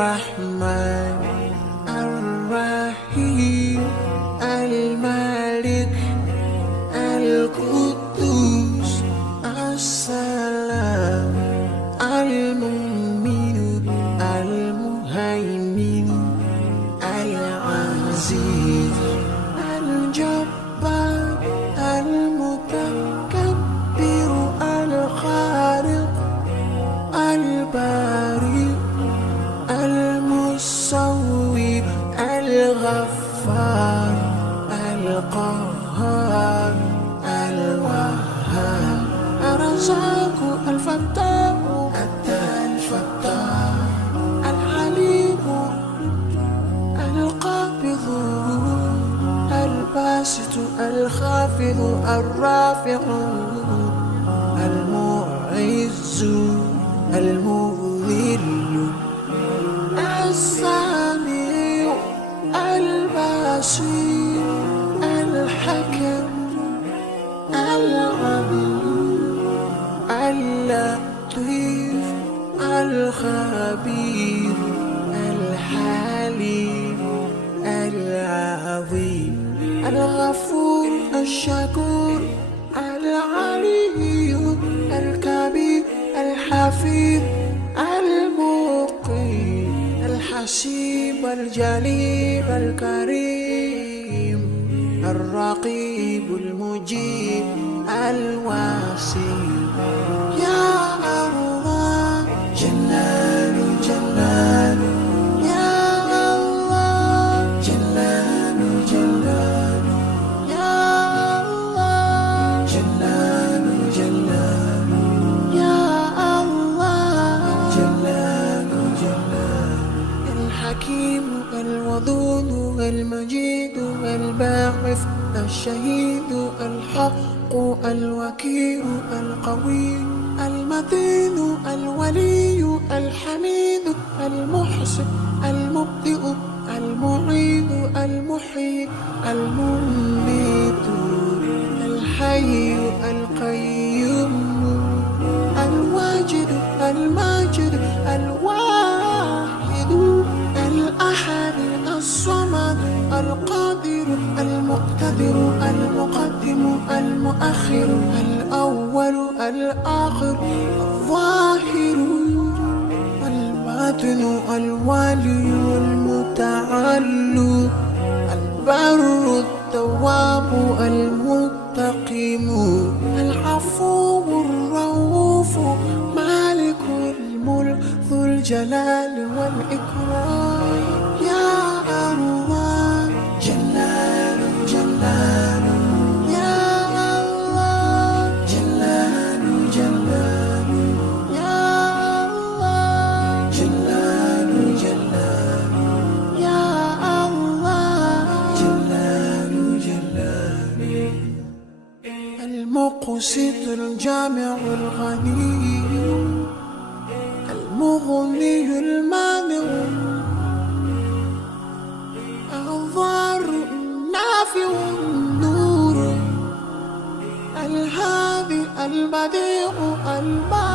الرحمن الرحيم الملك القدوس السلام المؤمن المهيمن العزيز الجبار المتكبر الخالق البارئ المصور الغفار القهار الوهاب الرزاق الفتاح الفتاح العليم القابض الباسط الخافض الرافع المعز المذل السميع البصير الحكم العليم اللطيف الخبير الحليم العظيم الغفور الشكور العلي الكبير الحفيظ المقيم الحسيب الجليل الكريم الرقيب المجيب الواسع يا الله جلال جلال يا الله جلال جلال يا الله جلال جلال يا الله جلال جلال الحكيم الودود المجيد الباعث الشهيد الحق الوكيل القوي المتين الولي الحميد المحسن المبدئ المعيد المحيي المميت الحي القيوم الواجد الماجد الواحد الأحد الصمد القادر المقتدر المقدم المؤخر الأول الآخر الظاهر الباطن الوالي المتعالي البر التواب المنتقم العفو الرؤوف مالك الملك ذو الجلال والإكرام يا الله جلال جلال يا الله جلال جلال يا الله جلال جلال يا الله جلال جلال المقسط الجامع الغني المغني المانع الضار النافع النور الهادي البديع الباقي